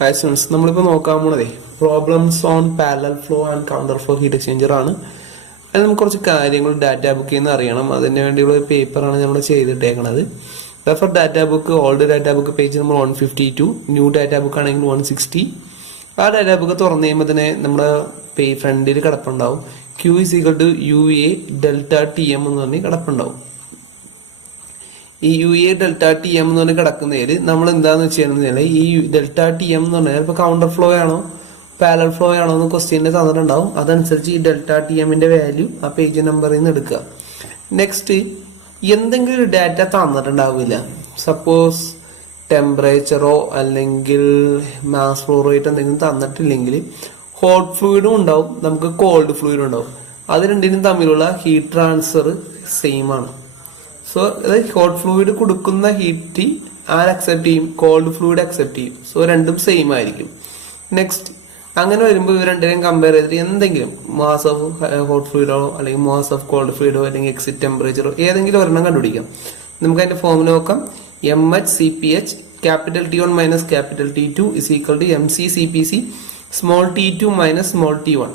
Accidents നമ്മളിപ്പോൾ നോക്കാൻ പോണതേ problems on parallel flow and counter flow heat exchanger ആണ്. അതിൽ നമുക്ക് കുറച്ച് കാര്യങ്ങൾ ഡാറ്റ ബുക്കിൽ നിന്ന് അറിയണം. അതിന് വേണ്ടിയുള്ള ഒരു പേപ്പറാണ് നമ്മൾ ചെയ്തിട്ടേക്കണത്. Refer data book, old data book page number 152, new data book ആണെങ്കിൽ 160. ആ ഡാറ്റ ബുക്ക് തുറന്നു കഴിയുമ്പോൾ തന്നെ നമ്മുടെ ഫ്രണ്ടിൽ കിടപ്പുണ്ടാവും Q is equal to UA delta TM എന്ന് പറഞ്ഞ് കിടപ്പുണ്ടാവും. ഈ UA ഡെൽറ്റ ടി എം എന്ന് പറഞ്ഞ് കിടക്കുന്നതിൽ നമ്മൾ എന്താന്ന് വെച്ചാൽ ഈ ഡെൽറ്റ ടി എം എന്ന് പറഞ്ഞാൽ ഇപ്പൊ കൗണ്ടർ ഫ്ലോ ആണോ പാരലൽ ഫ്ലോ ആണോ എന്ന് ക്വസ്റ്റ്യനിൽ തന്നിട്ടുണ്ടാവും. അതനുസരിച്ച് ഈ ഡെൽറ്റ ടി എമ്മിന്റെ വാല്യൂ ആ പേജ് നമ്പറിൽ നിന്ന് എടുക്കുക. നെക്സ്റ്റ്, എന്തെങ്കിലും ഒരു ഡാറ്റ തന്നിട്ടുണ്ടാവില്ല. സപ്പോസ് ടെമ്പറേച്ചറോ അല്ലെങ്കിൽ മാസ് ഫ്ലോ റേറ്റ് എന്തെങ്കിലും തന്നിട്ടില്ലെങ്കിൽ ഹോട്ട് ഫ്ലൂയിഡും ഉണ്ടാവും, നമുക്ക് കോൾഡ് ഫ്ലൂയിഡും ഉണ്ടാവും. അത് രണ്ടിനും തമ്മിലുള്ള ഹീറ്റ് ട്രാൻസ്ഫർ സെയിം ആണ്. സോ അതായത് ഹോട്ട് ഫ്ലൂയിഡ് കൊടുക്കുന്ന ഹീറ്റ് ആര് അക്സെപ്റ്റ് ചെയ്യും? കോൾഡ് ഫ്ലൂയിഡ് അക്സെപ്റ്റ് ചെയ്യും. സോ രണ്ടും സെയിം ആയിരിക്കും. നെക്സ്റ്റ്, അങ്ങനെ വരുമ്പോൾ ഇവർ രണ്ടിനെയും കമ്പയർ ചെയ്തിട്ട് എന്തെങ്കിലും മാസ് ഓഫ് ഹോട്ട് ഫ്ലൂയിഡോ അല്ലെങ്കിൽ മാസ് ഓഫ് കോൾഡ് ഫ്ലൂയിഡോ അല്ലെങ്കിൽ എക്സിറ്റ് ടെമ്പറേച്ചറോ ഏതെങ്കിലും ഒരെണ്ണം കണ്ടുപിടിക്കാം. നമുക്ക് അതിന്റെ ഫോമുല നോക്കാം. MHCpH capital T1 minus capital T2 is equal to MCCpC small t2 minus small t1.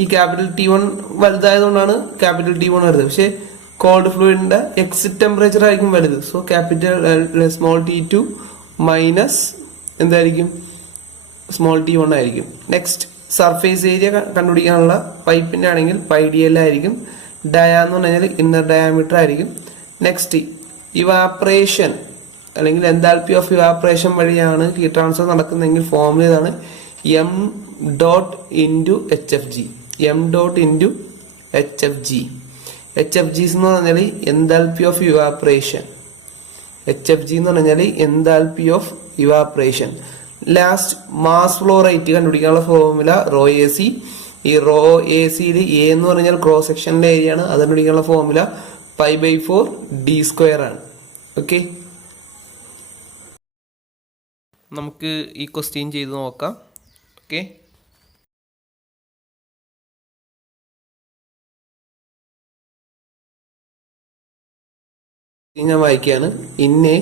ഈ ക്യാപിറ്റൽ T1 വലുതായതുകൊണ്ടാണ് ക്യാപിറ്റൽ T1 വരുന്നത്. പക്ഷെ കോൾഡ് ഫ്ലൂയിഡിന്റെ എക്സിറ്റ് ടെമ്പറേച്ചർ ആയിരിക്കും വലുത്. So capital small t2 minus എന്തായിരിക്കും? സ്മോൾ t1 ആയിരിക്കും. നെക്സ്റ്റ്, സർഫേസ് ഏരിയ കണ്ടുപിടിക്കാനുള്ള പൈപ്പിന്റെ ആണെങ്കിൽ πdl ആയിരിക്കും. ഡയാ എന്ന് പറഞ്ഞാൽ ഇന്നർ ഡയാമീറ്റർ ആയിരിക്കും. നെക്സ്റ്റ്, ഇവാപറേഷൻ അല്ലെങ്കിൽ എൻതാൽപ്പി ഓഫ് ഇവാപറേഷൻ വഴിയാണ് ഹീറ്റ് ട്രാൻസ്ഫർ നടക്കുന്നതെങ്കിൽ ഫോമുല ഇതാണ് m dot into HFG. m dot into HFG. HFG എന്ന് പറഞ്ഞാൽ എൻതാൽപ്പി ഓഫ് ഇവാപറേഷൻ. HFG എന്ന് പറഞ്ഞാൽ enthalpy of evaporation. Last, mass flow rate കണ്ടുപിടിക്കാനുള്ള ഫോർമുല റോ എ സി. ഈ raw A സിയിൽ A എന്ന് പറഞ്ഞാൽ ക്രോസ് സെക്ഷനിലെ ഏരിയ ആണ്. അത് കണ്ടുപിടിക്കാനുള്ള ഫോർമുല π/4 d² ആണ്. ഓക്കെ, നമുക്ക് ഈ ക്വസ്റ്റ്യൻ ചെയ്ത് നോക്കാം. ഓക്കെ, ഞാൻ വായിക്കുകയാണ്. ഇന്നെ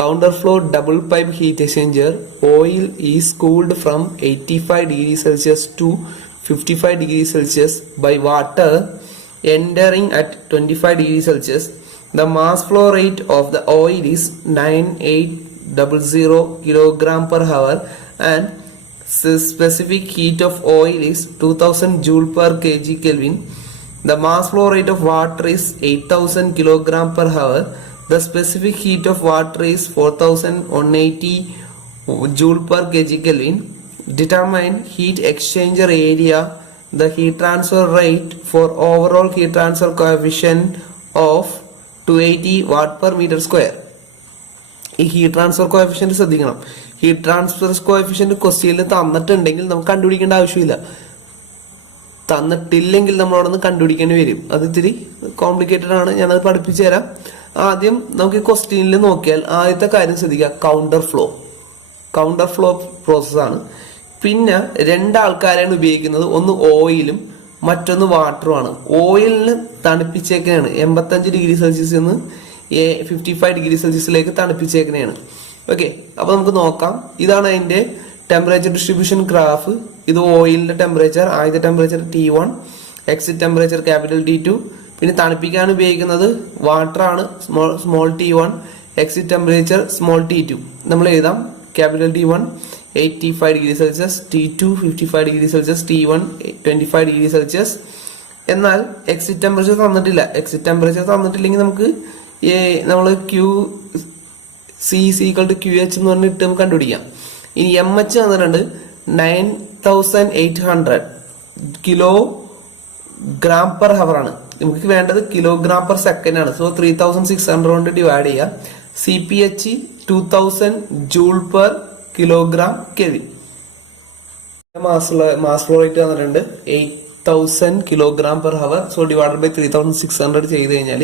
counter flow double pipe heat exchanger, oil is cooled from 85 degrees Celsius to 55 degrees Celsius by water entering at 25 degrees Celsius. The mass flow rate of the oil is 9800 kilogram per hour and specific heat of oil is 2000 joule per kg Kelvin. The mass flow rate of water is 8000 kilogram per hour. The specific heat of water is 4180 joule per kg Kelvin. Determine heat exchanger area, the heat transfer rate for overall heat transfer coefficient of 280 watt per meter square. ഈ heat transfer coefficient ശ്രദ്ധിക്കണം. Heat transfer coefficient ക്വസ്റ്റ്യനിൽ തന്നിട്ടുണ്ടെങ്കിൽ നമുക്ക് കണ്ടുപിടിക്കേണ്ട ആവശ്യമില്ല. തന്നിട്ടില്ലെങ്കിൽ നമ്മൾ അവിടെ നിന്ന് കണ്ടുപിടിക്കേണ്ടി വരും. അത് ഇത്തിരി കോംപ്ലിക്കേറ്റഡ് ആണ്. ഞാനത് പഠിപ്പിച്ചു തരാം. ആദ്യം നമുക്ക് ഈ ക്വസ്റ്റ്യനിൽ നോക്കിയാൽ ആദ്യത്തെ കാര്യം ശ്രദ്ധിക്കുക, കൗണ്ടർ ഫ്ലോ പ്രോസസ്സാണ്. പിന്നെ രണ്ടാൾക്കാരാണ് ഉപയോഗിക്കുന്നത്. ഒന്ന് ഓയിലും മറ്റൊന്ന് വാട്ടറുമാണ്. ഓയിലിന് തണുപ്പിച്ചേക്കനെയാണ് 85 ഡിഗ്രി സെൽഷ്യസിൽ നിന്ന് 55 ഡിഗ്രി സെൽഷ്യസിലേക്ക് തണുപ്പിച്ചേക്കനെയാണ്. ഓക്കെ, അപ്പൊ നമുക്ക് നോക്കാം. ഇതാണ് അതിന്റെ ടെമ്പറേച്ചർ ഡിസ്ട്രിബ്യൂഷൻ ഗ്രാഫ്. ഇത് ഓയിലിന്റെ ടെമ്പറേച്ചർ, ആദ്യത്തെ temperature T1, exit temperature capital T2. പിന്നെ തണുപ്പിക്കാൻ ഉപയോഗിക്കുന്നത് വാട്ടർ ആണ്, small t1, exit temperature small t2. നമ്മൾ എഴുതാം capital T1 85 degree Celsius, T2 55 degree Celsius, T1 25 degree Celsius. എന്നാൽ എക്സിറ്റ് ടെമ്പറേച്ചർ തന്നിട്ടില്ല. എക്സിറ്റ് ടെമ്പറേച്ചർ തന്നിട്ടില്ലെങ്കിൽ നമുക്ക് നമ്മൾ QC=QH എന്ന് പറഞ്ഞിട്ട് നമുക്ക് കണ്ടുപിടിക്കാം. ഇനി MH തന്നിട്ടുണ്ട് 9800 കിലോഗ്രാം പെർ ഹവർ ആണ്. നമുക്ക് വേണ്ടത് കിലോഗ്രാം പെർ സെക്കൻഡ് ആണ്. സോ 3600 കൊണ്ട് ഡിവൈഡ് ചെയ്യുക. CpH 2000 joule per kilogram kelvin. Mass flow rate തന്നിട്ടുണ്ട് 8000 kilogram per hour. So divide by 3600 ചെയ്ത് കഴിഞ്ഞാൽ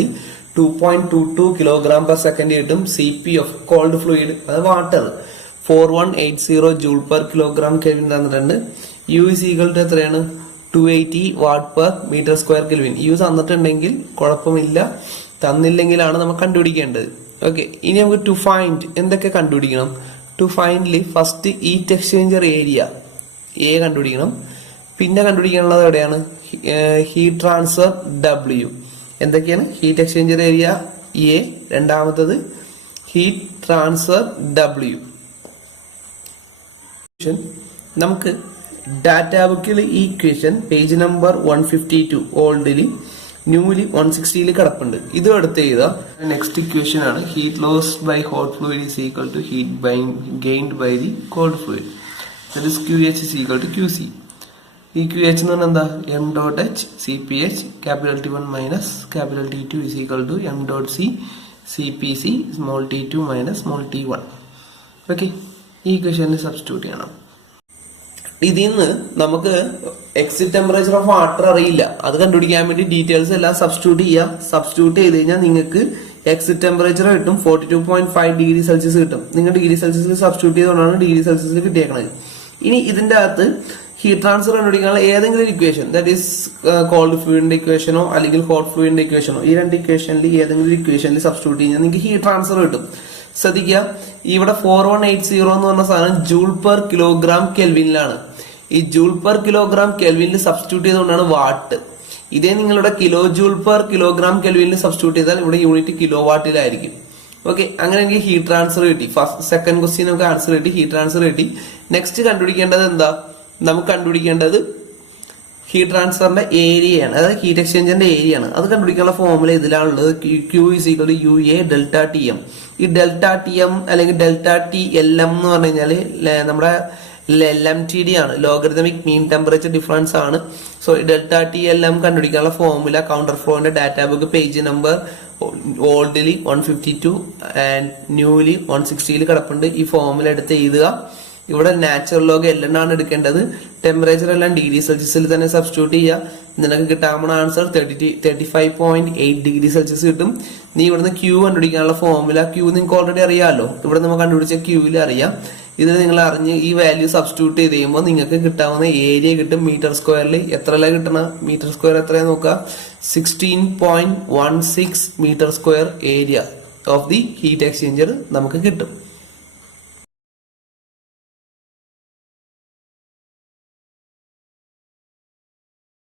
2.22 കിലോഗ്രാം പെർ സെക്കൻഡ് കിട്ടും. CP ഓഫ് കോൾഡ് ഫ്ലൂയിഡ്, അത് water 4180 joule per kilogram kelvin തന്നിട്ടുണ്ട്. U is equal to എത്രയാണ്? 280 watt per metre square kelvin. U തന്നിട്ടുണ്ടെങ്കിൽ കുഴപ്പമില്ല, തന്നില്ലെങ്കിലാണ് നമുക്ക് കണ്ടുപിടിക്കേണ്ടത്. ഓക്കെ, ഇനി നമുക്ക് ടു ഫൈൻഡ് എന്തൊക്കെ കണ്ടുപിടിക്കണം? To find first heat exchanger area A കണ്ടുപിടിക്കണം. പിന്നെ കണ്ടുപിടിക്കാനുള്ളത് എവിടെയാണ്? Heat transfer W. എന്തൊക്കെയാണ്? ഹീറ്റ് എക്സ്ചേഞ്ചർ ഏരിയ എ, രണ്ടാമത്തത് ഹീറ്റ് ട്രാൻസ്ഫർ ഡബ്ല്യു. നമുക്ക് ഡാറ്റാ ബുക്കിൽ ഈ ഇക്വേഷൻ പേജ് നമ്പർ 152 ഓൾഡില് ന്യൂലി 160 കിടപ്പുണ്ട്. ഇതും എടുത്ത് ചെയ്താൽ നെക്സ്റ്റ് ഇക്വേഷൻ ആണ് heat loss by hot fluid is equal to heat gained by the cold fluid. That is QH is equal to QC. ഈ QH എന്ന് പറഞ്ഞാൽ എന്താ? M dot H CPH capital T1 minus capital T2 is equal to M dot C CPC small t2 minus small t1. Okay, ഈ ഇക്വേഷനിൽ substitute ചെയ്യണം. ഇതിൽ നിന്ന് നമുക്ക് എക്സിറ്റ് ടെമ്പറേച്ചർ ഓഫ് വാട്ടർ അറിയില്ല. അത് കണ്ടുപിടിക്കാൻ വേണ്ടി ഡീറ്റെയിൽസ് എല്ലാം സബ്സ്റ്റിറ്റ്യൂട്ട് ചെയ്യുക. സബ്സ്റ്റിറ്റ്യൂട്ട് ചെയ്ത് കഴിഞ്ഞാൽ നിങ്ങൾക്ക് എക്സിറ്റ് ടെമ്പറേച്ചർ കിട്ടും 42.5 ഡിഗ്രി സെൽഷ്യസ് കിട്ടും. നിങ്ങൾ ഡിഗ്രി സെൽഷ്യസിൽ സബ്സ്റ്റിറ്റ്യൂട്ട് ചെയ്തുകൊണ്ടാണ് ഡിഗ്രി സെൽഷ്യസിൽ കിട്ടിയേക്കണത്. ഇനി ഇതിന്റെ അകത്ത് ഹീറ്റ് ട്രാൻസ്ഫർ കണ്ടുപിടിക്കാനുള്ള ഏതെങ്കിലും ഒരു ഇക്വേഷൻ, ദാറ്റ് ഈസ് കോൾഡ് ഫ്ലൂയിഡിന്റെ ഇക്വേഷനോ അല്ലെങ്കിൽ ഹോട്ട് ഫ്ലൂയിഡിന്റെ ഇക്വേഷനോ, ഈ രണ്ട് ഇക്വേഷനിൽ ഏതെങ്കിലും ഒരു ഇക്വേഷനിൽ സബ്സ്റ്റിറ്റ്യൂട്ട് കഴിഞ്ഞാൽ നിങ്ങൾക്ക് ഹീറ്റ് ട്രാൻസ്ഫർ കിട്ടും. ശ്രദ്ധിക്കുക, ഇവിടെ 4180 എന്ന് പറഞ്ഞ സാധനം ജൂൾ പെർ കിലോഗ്രാം കെൽവിനിലാണ്. ഈ ജൂൾ പെർ കിലോഗ്രാം കെൽവിനിൽ സബ്സ്റ്റിറ്റ്യൂട്ട് ചെയ്തുകൊണ്ടാണ് വാട്ട്. ഇതേ നിങ്ങളുടെ കിലോ ജൂൾ പെർ കിലോഗ്രാം കെൽവിനിൽ സബ്സ്റ്റിറ്റ്യൂട്ട് ചെയ്താൽ ഇവിടെ യൂണിറ്റ് കിലോ വാട്ടിലായിരിക്കും. ഓക്കെ, അങ്ങനെ എനിക്ക് ഹീറ്റ് ട്രാൻസ്ഫർ കിട്ടി. സെക്കൻഡ് ക്വസ്റ്റ്യൻ നമുക്ക് ആൻസർ കിട്ടി, ഹീറ്റ് ട്രാൻസ്ഫർ കിട്ടി. നെക്സ്റ്റ് കണ്ടുപിടിക്കേണ്ടത് എന്താ? നമുക്ക് കണ്ടുപിടിക്കേണ്ടത് ഹീറ്റ് ട്രാൻസ്ഫറിന്റെ ഏരിയയാണ്, അതായത് ഹീറ്റ് എക്സ്ചേഞ്ചറിന്റെ ഏരിയയാണ്. അത് കണ്ടുപിടിക്കാനുള്ള ഫോർമുല ഇതിലാണുള്ളത്. Q is equal to UA delta TM. ഈ ഡെൽറ്റ TM അല്ലെങ്കിൽ ഡെൽറ്റ TLM എന്ന് പറഞ്ഞു കഴിഞ്ഞാല് നമ്മുടെ Lmtd ആണ്, ലോഗരിതമിക് മീൻ ടെമ്പറേച്ചർ ഡിഫറൻസ് ആണ്. സോ ഡെൽറ്റ TLM കണ്ടുപിടിക്കാനുള്ള ഫോർമുല കൗണ്ടർ ഫ്ലോന്റെ ഡാറ്റാ ബുക്ക് പേജ് നമ്പർ ഓൾഡിലി 152 ആൻഡ് ന്യൂലി 160 കിടപ്പുണ്ട്. ഈ ഫോർമുല എടുത്ത് എഴുതുക. ഇവിടെ നാച്ചുറൽ ലോഗ് എല്ലാം എടുക്കേണ്ടത്. ടെമ്പറേച്ചർ എല്ലാം ഡിഗ്രി സെൽഷ്യസിൽ തന്നെ സബ്സ്റ്റിറ്റ്യൂട്ട് ചെയ്യുക. നിനക്ക് കിട്ടാവുന്ന ആൻസർ 35.8 ഡിഗ്രി സെൽഷ്യസ് കിട്ടും. നീ ഇവിടുന്ന് Q കണ്ടുപിടിക്കാനുള്ള ഫോർമുല, Q നിങ്ങൾക്ക് ഓൾറെഡി അറിയാമല്ലോ. ഇവിടെ നമ്മൾ കണ്ടുപിടിച്ച Qയിൽ അറിയാം. ഇത് നിങ്ങൾ അറിഞ്ഞ് ഈ വാല്യൂ സബ്സ്റ്റിറ്റ്യൂട്ട് ചെയ്ത് കഴിയുമ്പോൾ നിങ്ങൾക്ക് കിട്ടാവുന്ന ഏരിയ കിട്ടും മീറ്റർ സ്ക്വയറിൽ. എത്രയല്ല കിട്ടണ? മീറ്റർ സ്ക്വയർ എത്രയാന്ന് നോക്കുക. 16.16 metre square area of the heat exchanger നമുക്ക് കിട്ടും.